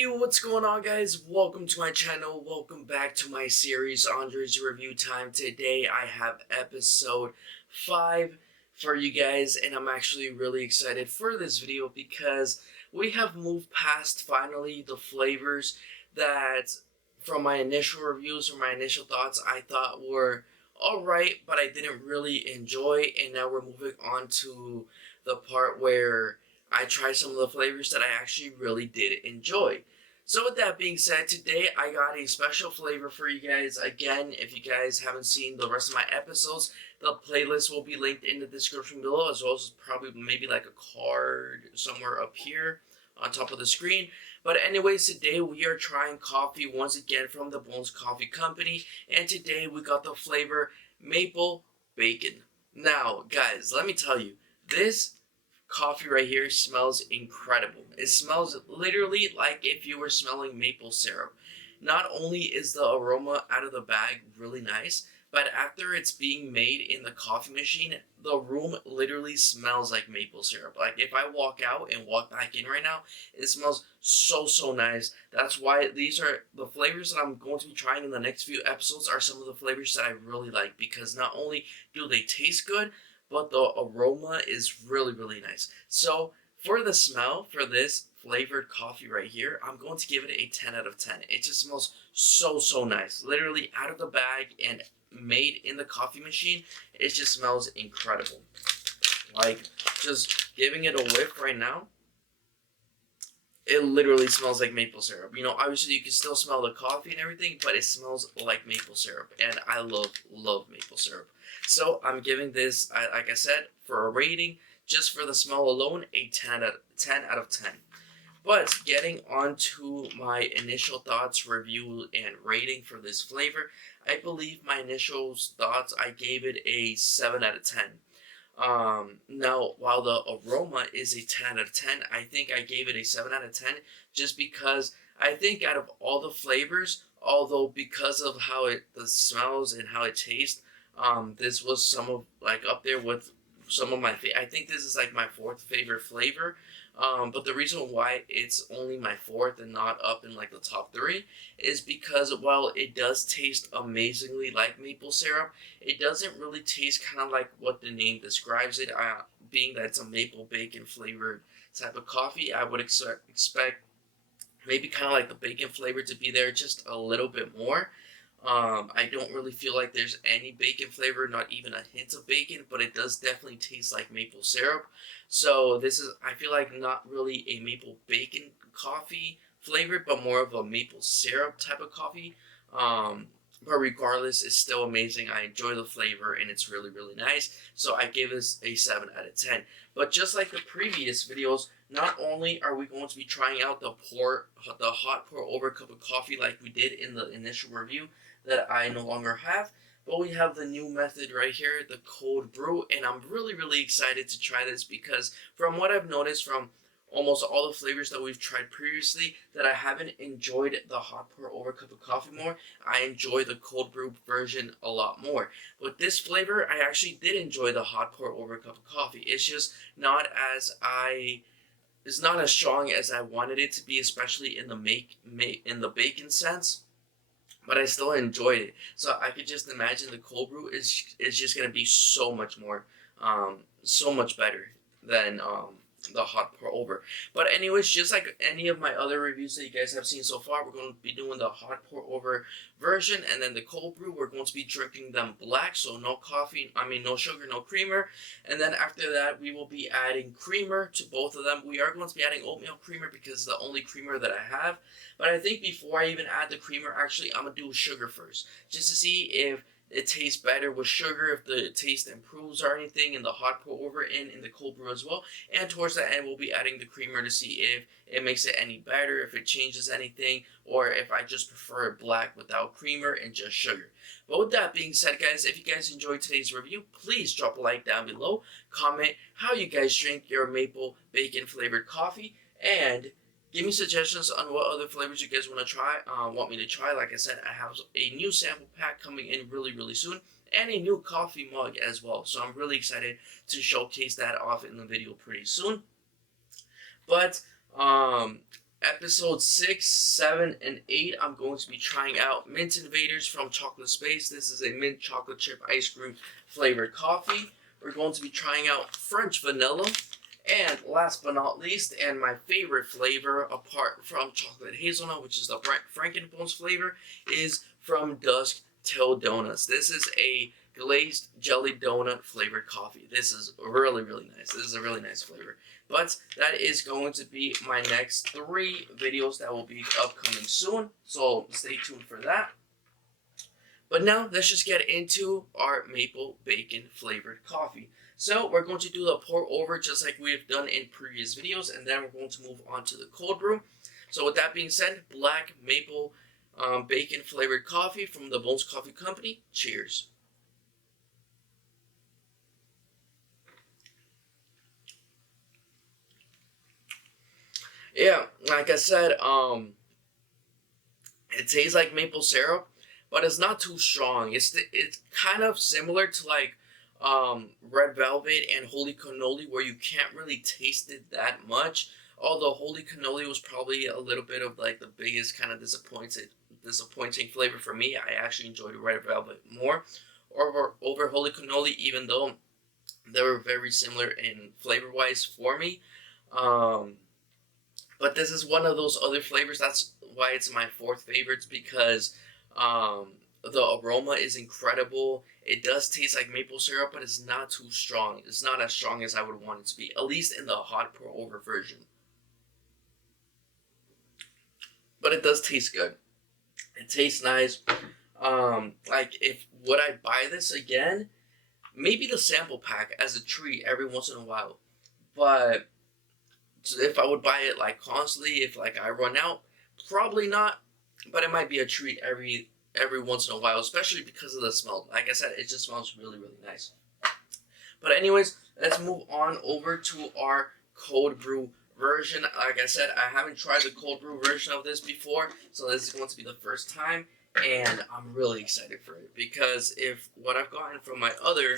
Hey, what's going on, guys? Welcome to my channel. Welcome back to my series, Andre's Review Time. Today I have episode 5 for you guys, and I'm actually really excited for this video because we have moved past finally the flavors that from my initial reviews or my initial thoughts I thought were alright, but I didn't really enjoy, and now we're moving on to the part where I tried some of the flavors that I actually really did enjoy. So with that being said, today I got a special flavor for you guys. Again, if you guys haven't seen the rest of my episodes, the playlist will be linked in the description below, as well as probably maybe like a card somewhere up here on top of the screen. But anyways, today we are trying coffee once again from the Bones Coffee Company, and today we got the flavor Maple Bacon. Now, guys, let me tell you, this coffee right here smells incredible. It smells literally like if you were smelling maple syrup. Not only is the aroma out of the bag really nice, but after it's being made in the coffee machine, the room literally smells like maple syrup. Like if I walk out and walk back in right now, it smells so nice. That's why these are the flavors that I'm going to be trying in the next few episodes are some of the flavors that I really like, because not only do they taste good, but the aroma is really nice. So for the smell for this flavored coffee right here, I'm going to give it a 10 out of 10. It just smells so nice. Literally out of the bag and made in the coffee machine, it just smells incredible. Like, just giving it a whiff right now, it literally smells like maple syrup. You know, obviously you can still smell the coffee and everything, but it smells like maple syrup, and I love maple syrup. So I'm giving this, like I said, for a rating, just for the smell alone, a 10 out of 10. But getting on to my initial thoughts, review, and rating for this flavor, I believe my initial thoughts, I gave it a 7 out of 10. Now, while the aroma is a 10 out of 10, I think I gave it a 7 out of 10 just because I think out of all the flavors, although because of how the smells and how it tastes, this was some of, like, up there with some of my I think this is like my 4th favorite flavor. But the reason why it's only my 4th and not up in like the top 3 is because while it does taste amazingly like maple syrup, it doesn't really taste kind of like what the name describes it. Being that it's a maple bacon flavored type of coffee, I would expect maybe kind of like the bacon flavor to be there just a little bit more. I don't really feel like there's any bacon flavor, not even a hint of bacon, but it does definitely taste like maple syrup. So this is, I feel like, not really a maple bacon coffee flavored, but more of a maple syrup type of coffee. But regardless, it's still amazing. I enjoy the flavor, and it's really nice. So I give this a 7 out of 10. But just like the previous videos, not only are we going to be trying out the hot pour over cup of coffee like we did in the initial review that I no longer have, but we have the new method right here, the cold brew, and I'm really excited to try this because from what I've noticed from almost all the flavors that we've tried previously, that I haven't enjoyed the hot pour over cup of coffee more. I enjoy the cold brew version a lot more. But this flavor, I actually did enjoy the hot pour over cup of coffee. It's just not as it's not as strong as I wanted it to be, especially in the bacon sense. But I still enjoyed it. So I could just imagine the cold brew is just gonna be so much more, so much better than the hot pour over. But anyways, just like any of my other reviews that you guys have seen so far, we're going to be doing the hot pour over version, and then the cold brew, we're going to be drinking them black, so no coffee, no sugar, no creamer. And then after that, we will be adding creamer to both of them. We are going to be adding oatmeal creamer because it's the only creamer that I have. But I think before I even add the creamer, actually, I'm going to do sugar first, just to see if it tastes better with sugar, if the taste improves or anything in the hot pour over and in the cold brew as well. And towards the end, we'll be adding the creamer to see if it makes it any better, if it changes anything, or if I just prefer it black without creamer and just sugar. But with that being said, guys, if you guys enjoyed today's review, please drop a like down below. Comment how you guys drink your maple bacon flavored coffee, and give me suggestions on what other flavors you guys want me to try. Like I said, I have a new sample pack coming in really soon, and a new coffee mug as well. So I'm really excited to showcase that off in the video pretty soon. But episode 6, 7, and 8, I'm going to be trying out Mint Invaders from Chocolate Space. This is a mint chocolate chip ice cream flavored coffee. We're going to be trying out French vanilla. And last but not least, and my favorite flavor apart from chocolate hazelnut, which is the Frankenbones flavor, is from Dusk Till Donuts. This is a glazed jelly donut flavored coffee. This is really, really nice. This is a really nice flavor. But that is going to be my next 3 videos that will be upcoming soon. So stay tuned for that. But now let's just get into our maple bacon flavored coffee. So we're going to do the pour over just like we've done in previous videos, and then we're going to move on to the cold brew. So with that being said, black maple bacon flavored coffee from the Bones Coffee Company. Cheers. Yeah, like I said, it tastes like maple syrup, but it's not too strong. It's kind of similar to like red velvet and holy cannoli, where you can't really taste it that much. Although holy cannoli was probably a little bit of like the biggest kind of disappointing flavor for me. I actually enjoyed red velvet more over holy cannoli, even though they were very similar in flavor wise for me. Um, but this is one of those other flavors. That's why it's my 4th favorite, because um, the aroma is incredible. It does taste like maple syrup, but it's not too strong. It's not as strong as I would want it to be, at least in the hot pour over version. But it does taste good. It tastes nice. Like, if would I buy this again? Maybe the sample pack as a treat every once in a while. But if I would buy it like constantly, if like I run out, probably not. But it might be a treat every once in a while, especially because of the smell. Like I said, it just smells really, really nice. But anyways, let's move on over to our cold brew version. Like I said, I haven't tried the cold brew version of this before, so this is going to be the first time, and I'm really excited for it, because if what I've gotten from my other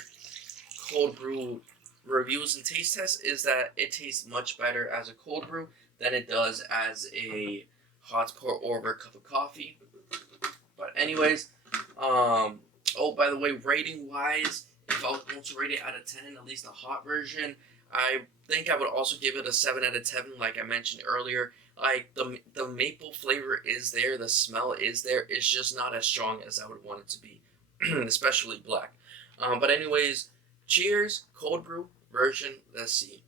cold brew reviews and taste tests is that it tastes much better as a cold brew than it does as a hot pour over cup of coffee. But anyways, oh, by the way, rating wise, if I was going to rate it out of 10, at least the hot version, I think I would also give it a 7 out of 10, like I mentioned earlier. Like, the maple flavor is there, the smell is there, it's just not as strong as I would want it to be, especially black. But anyways, cheers, cold brew version, let's see.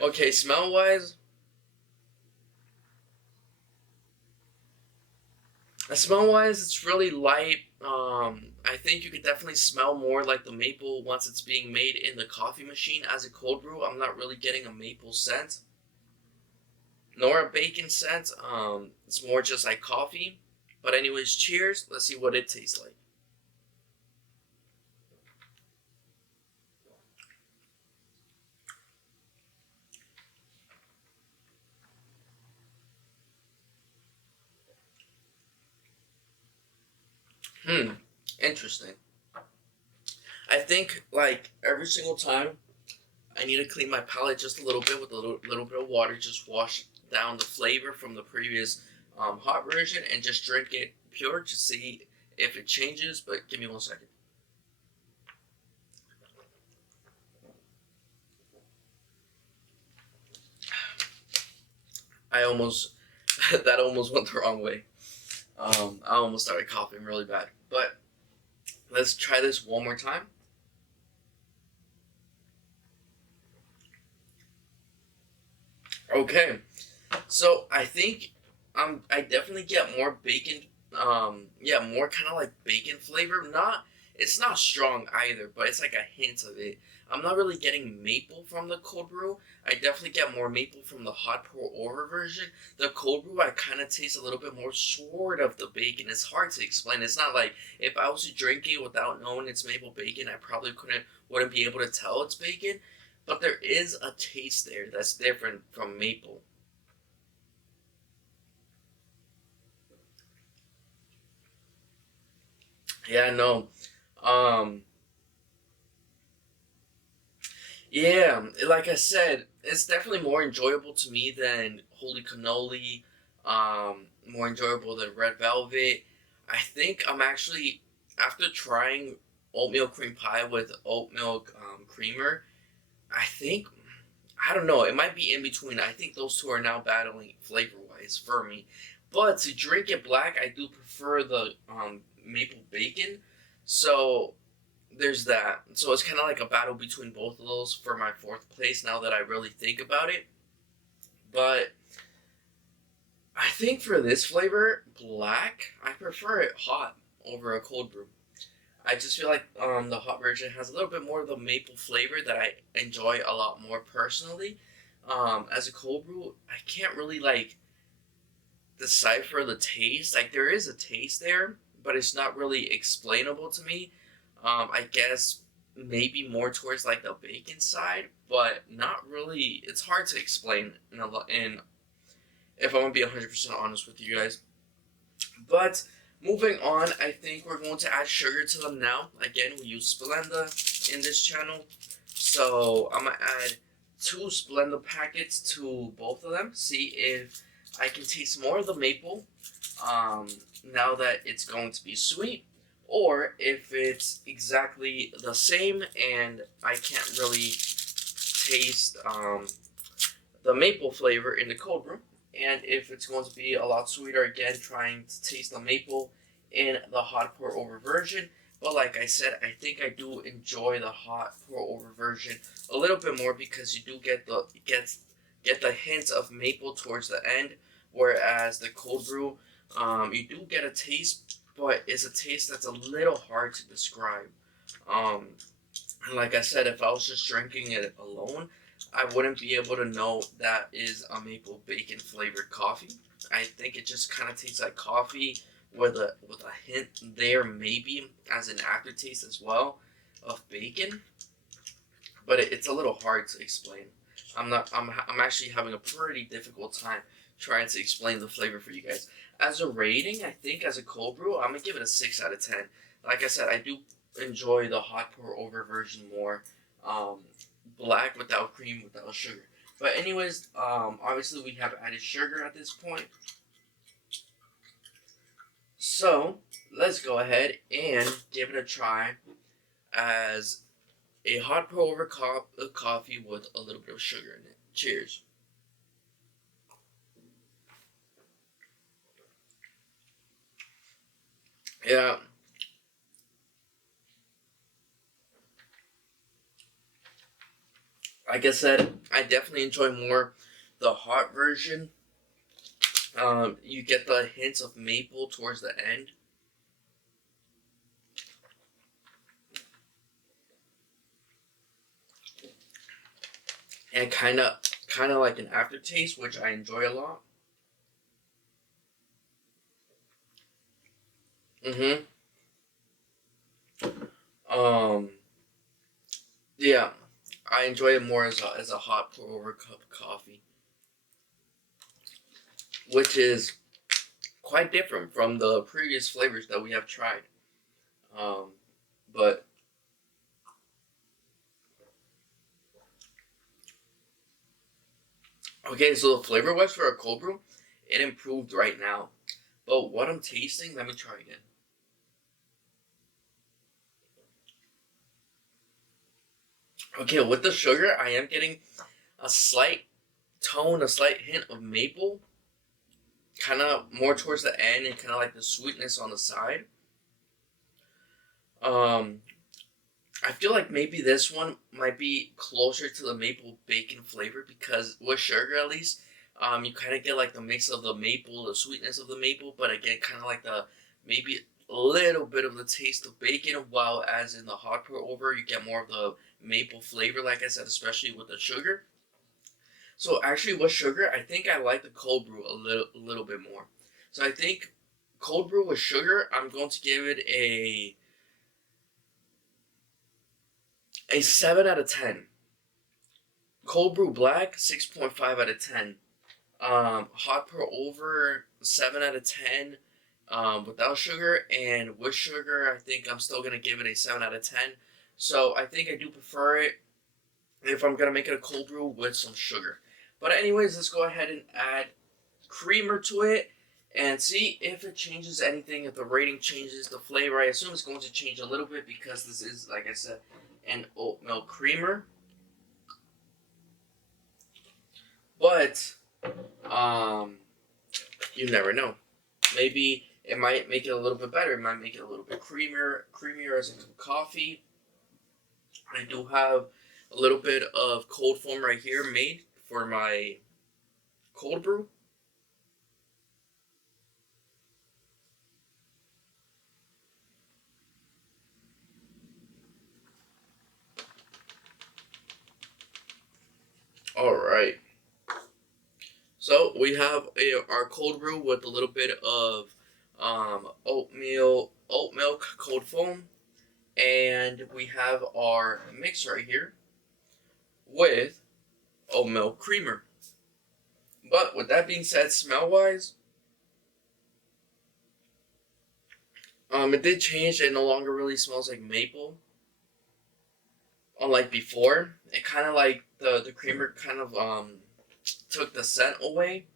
Okay, smell wise, it's really light. I think you could definitely smell more like the maple once it's being made in the coffee machine as a cold brew. I'm not really getting a maple scent, nor a bacon scent. It's more just like coffee. But anyways, cheers. Let's see what it tastes like. Interesting. I think like every single time I need to clean my palate just a little bit with a little bit of water, just wash down the flavor from the previous hot version, and just drink it pure to see if it changes. But give me 1 second. I almost that almost went the wrong way. I almost started coughing really bad. But let's try this one more time. Okay, so I think I definitely get more bacon. Yeah, more kind of like bacon flavor. It's not strong either, but it's like a hint of it. I'm not really getting maple from the cold brew. I definitely get more maple from the hot pour over version. The cold brew, I kind of taste a little bit more sort of the bacon. It's hard to explain. It's not like if I was to drink it without knowing it's maple bacon, I probably wouldn't be able to tell it's bacon. But there is a taste there that's different from maple. Yeah, no. Um, yeah, like I said, it's definitely more enjoyable to me than Holy Cannoli. More enjoyable than Red Velvet. I think I'm actually, after trying oatmeal cream pie with oat milk creamer, I think, I don't know, it might be in between. I think those two are now battling flavor wise for me. But to drink it black, I do prefer the maple bacon. So there's that. So it's kind of like a battle between both of those for my fourth place now that I really think about it. But I think for this flavor, black, I prefer it hot over a cold brew. I just feel like the hot version has a little bit more of the maple flavor that I enjoy a lot more personally. As a cold brew, I can't really like decipher the taste. Like there is a taste there, but it's not really explainable to me. I guess maybe more towards like the bacon side, but not really. It's hard to explain in a lot. In if I want to be 100% honest with you guys, but moving on, I think we're going to add sugar to them now. Again, we use Splenda in this channel, so I'm gonna add 2 Splenda packets to both of them. See if I can taste more of the maple now that it's going to be sweet, or if it's exactly the same and I can't really taste the maple flavor in the cold brew. And if it's going to be a lot sweeter, again, trying to taste the maple in the hot pour over version. But like I said, I think I do enjoy the hot pour over version a little bit more because you do get the hints of maple towards the end, whereas the cold brew, you do get a taste, but it's a taste that's a little hard to describe. Um, and like I said, if I was just drinking it alone, I wouldn't be able to know that is a maple bacon flavored coffee. I think it just kind of tastes like coffee with a hint there, maybe as an aftertaste as well of bacon. But it's a little hard to explain. I'm actually having a pretty difficult time trying to explain the flavor for you guys. As a rating, I think as a cold brew, I'm gonna give it a 6 out of 10. Like I said, I do enjoy the hot pour over version more. Um, Black without cream, without sugar. But anyways, obviously we have added sugar at this point. So let's go ahead and give it a try as a hot pour over coffee with a little bit of sugar in it. Cheers. Yeah, like I said, I definitely enjoy more the hot version. You get the hints of maple towards the end. And kind of like an aftertaste, which I enjoy a lot. Mm-hmm. Um, yeah, I enjoy it more as a hot pour over cup of coffee, which is quite different from the previous flavors that we have tried. Um, but okay, so the flavor wise for a cold brew, it improved right now. But what I'm tasting, let me try again. Okay, with the sugar, I am getting a slight tone, a slight hint of maple, kind of more towards the end, and kind of like the sweetness on the side. Um, I feel like maybe this one might be closer to the maple bacon flavor because with sugar at least, you kind of get like the mix of the maple, the sweetness of the maple, but again, kind of like the maybe a little bit of the taste of bacon. While as in the hot pour over, you get more of the maple flavor, like I said, especially with the sugar. So actually, with sugar, I think I like the cold brew a little bit more. So I think cold brew with sugar, I'm going to give it a 7 out of 10. Cold brew black, 6.5 out of 10. Hot pour over, 7 out of 10. Without sugar, and with sugar, I think I'm still gonna give it a 7 out of 10. So I think I do prefer it if I'm gonna make it a cold brew with some sugar. But anyways, let's go ahead and add creamer to it and see if it changes anything, if the rating changes, the flavor. I assume it's going to change a little bit because this is, like I said, an oat milk creamer. But um, you never know. Maybe it might make it a little bit better. It might make it a little bit creamier as in coffee. I do have a little bit of cold foam right here made for my cold brew. All right. So we have our cold brew with a little bit of oat milk, cold foam, and we have our mix right here with oat milk creamer. But with that being said, smell wise, it did change. It no longer really smells like maple, unlike before. It kind of like the creamer kind of took the scent away.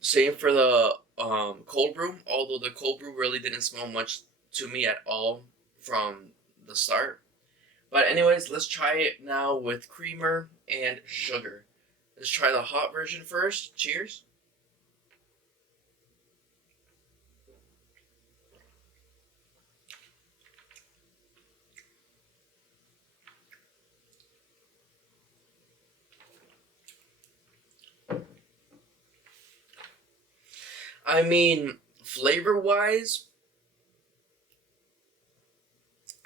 Same for the cold brew, although the cold brew really didn't smell much to me at all from the start. But anyways, let's try it now with creamer and sugar. Let's try the hot version first. Cheers. I mean, flavor wise,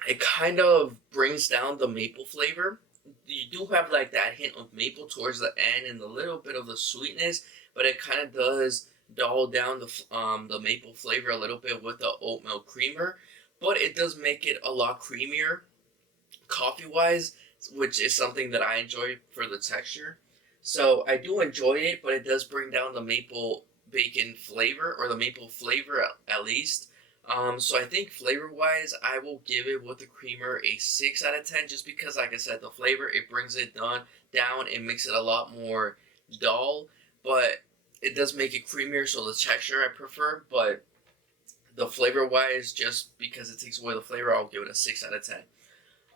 it kind of brings down the maple flavor. You do have like that hint of maple towards the end and a little bit of the sweetness, but it kind of does dull down the maple flavor a little bit with the oat milk creamer. But it does make it a lot creamier coffee wise, which is something that I enjoy for the texture. So I do enjoy it, but it does bring down the maple bacon flavor or the maple flavor at least. So I think flavor wise, I will give it with the creamer a 6 out of 10, just because, like I said, the flavor it brings it down and makes it a lot more dull, but it does make it creamier. So the texture I prefer, but the flavor wise, just because it takes away the flavor, I'll give it a 6 out of 10.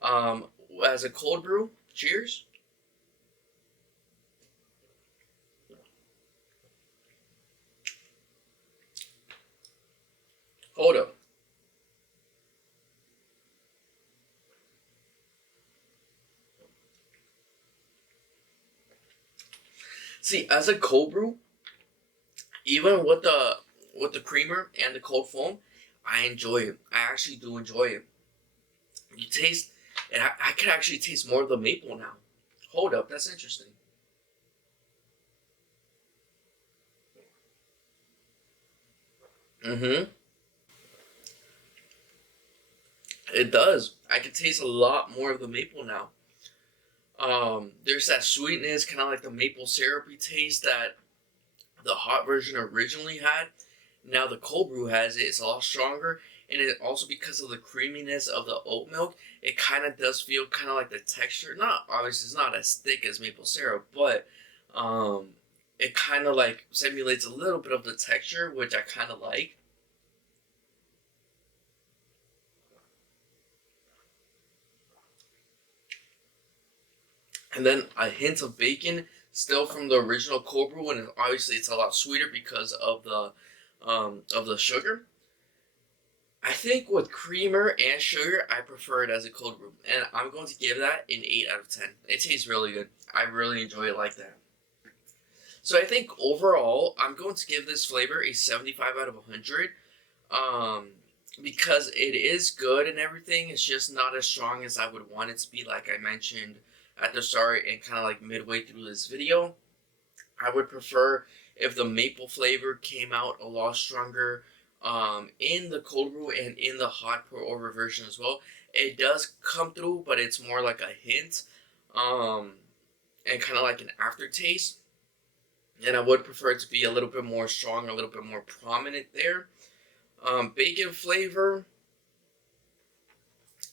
Um, as a cold brew, cheers. Hold up. See, as a cold brew, even with the creamer and the cold foam, I enjoy it. I actually do enjoy it. You taste, and I can actually taste more of the maple now. Hold up, that's interesting. Mm-hmm. It does. I can taste a lot more of the maple now. There's that sweetness, kind of like the maple syrupy taste that the hot version originally had. Now the cold brew has it. It's a lot stronger, and it also, because of the creaminess of the oat milk, it kind of does feel kind of like the texture. Not obviously, it's not as thick as maple syrup, but um, it kind of like simulates a little bit of the texture, which I kind of like. And then a hint of bacon, still from the original cold brew, and obviously it's a lot sweeter because of the sugar. I think with creamer and sugar, I prefer it as a cold brew, and I'm going to give that an 8 out of 10. It tastes really good. I really enjoy it like that. So I think overall, I'm going to give this flavor a 75 out of 100. Um, because it is good and everything, it's just not as strong as I would want it to be. Like I mentioned at the start and kind of like midway through this video, I would prefer if the maple flavor came out a lot stronger in the cold brew and in the hot pour over version as well. It does come through, but it's more like a hint um, and kind of like an aftertaste. And I would prefer it to be a little bit more strong, a little bit more prominent there. Bacon flavor,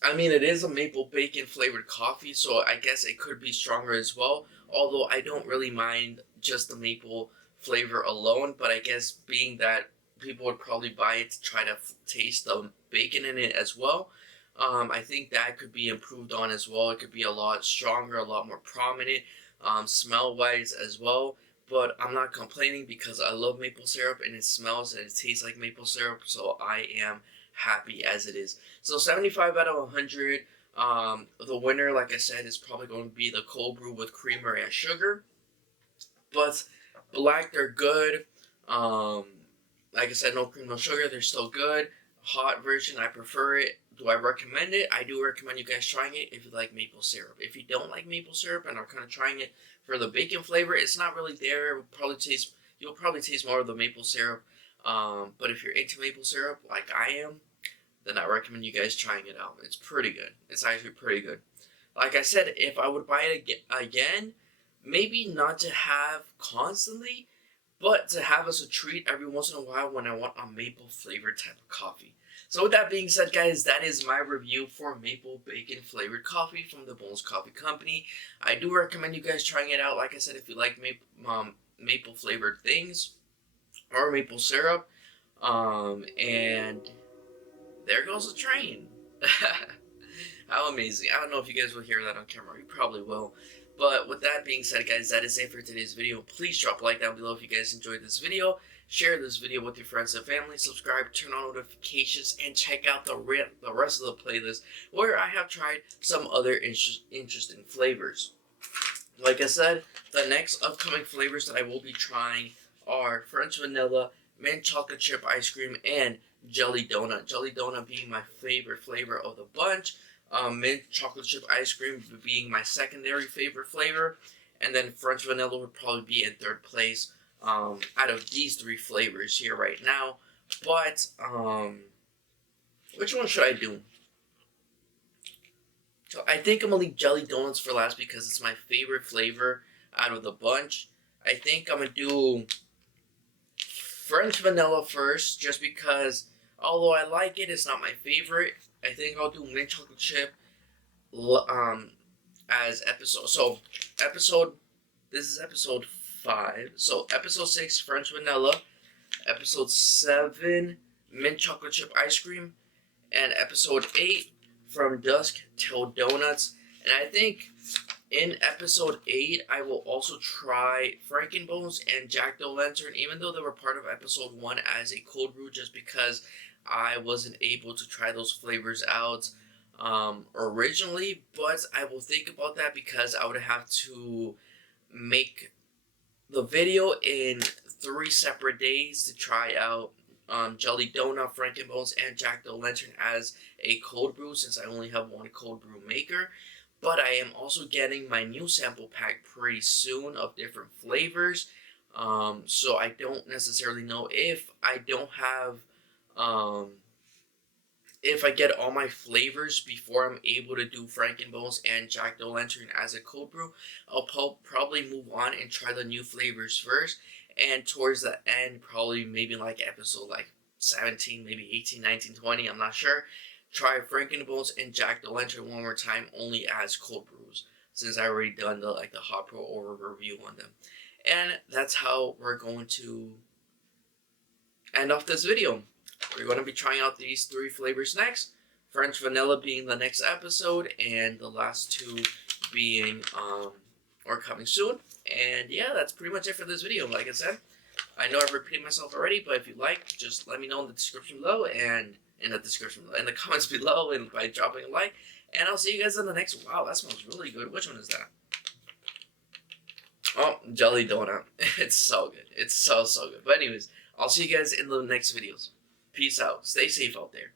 I mean, it is a maple bacon flavored coffee, so I guess it could be stronger as well. Although I don't really mind just the maple flavor alone, but I guess being that people would probably buy it to try to taste the bacon in it as well, I think that could be improved on as well. It could be a lot stronger, a lot more prominent, smell wise as well. But I'm not complaining because I love maple syrup and it smells and it tastes like maple syrup, so I am happy as it is. So 75 out of 100. The winner, like I said, is probably going to be the cold brew with creamer and sugar. But black, they're good. Um, like I said, no cream, no sugar. They're still good. Hot version, I prefer it. Do I recommend it? I do recommend you guys trying it if you like maple syrup. If you don't like maple syrup and are kind of trying it for the bacon flavor, it's not really there. It will probably taste. You'll probably taste more of the maple syrup. But if you're into maple syrup, like I am, then I recommend you guys trying it out. It's pretty good. It's actually pretty good. Like I said, if I would buy it again, maybe not to have constantly, but to have as a treat every once in a while when I want a maple flavored type of coffee. So with that being said, guys, that is my review for maple bacon flavored coffee from the Bones Coffee Company. I do recommend you guys trying it out. Like I said, if you like maple flavored things or maple syrup, and there goes the train. How amazing. I don't know if you guys will hear that on camera. You probably will. But with that being said, guys, that is it for today's video. Please drop a like down below if you guys enjoyed this video. Share this video with your friends and family. Subscribe, turn on notifications, and check out the rest of the playlist where I have tried some other interesting flavors. Like I said, the next upcoming flavors that I will be trying are French vanilla, mint chocolate chip ice cream, and jelly donut. Jelly donut being my favorite flavor of the bunch. Mint chocolate chip ice cream being my secondary favorite flavor. And then French vanilla would probably be in third place out of these three flavors here right now. But, which one should I do? So I think I'm going to leave jelly donuts for last because it's my favorite flavor out of the bunch. I think I'm going to do French vanilla first, just because although I like it, it's not my favorite. I think I'll do mint chocolate chip as episode. So this is episode 5. So episode 6 French vanilla, episode 7 mint chocolate chip ice cream, and episode 8 from dusk till donuts. And I think in episode 8, I will also try Frankenbones and Jack the Lantern, even though they were part of episode 1 as a cold brew, just because I wasn't able to try those flavors out originally. But I will think about that because I would have to make the video in 3 separate days to try out Jelly Donut, Frankenbones, and Jack the Lantern as a cold brew, since I only have one cold brew maker. But I am also getting my new sample pack pretty soon of different flavors. So I don't necessarily know if I don't have, if I get all my flavors before I'm able to do Frankenbones and Jack the Lantern as a cold brew. I'll probably move on and try the new flavors first. And towards the end, probably maybe like episode like 17, maybe 18, 19, 20, I'm not sure. Try Frankenbones and Jack the Lantern one more time, only as cold brews, since I already done the hot pro over review on them. And that's how we're going to end off this video. We're going to be trying out these 3 flavors next. French vanilla being the next episode, and the last 2 being or coming soon. And yeah, that's pretty much it for this video. Like I said, I know I've repeated myself already, but if you like, just let me know in the description below, and in the comments below, and by dropping a like. And I'll see you guys in the next. Wow, that smells really good. Which one is that? Oh, jelly donut. It's so good. It's so good. But anyways, I'll see you guys in the next videos. Peace out. Stay safe out there.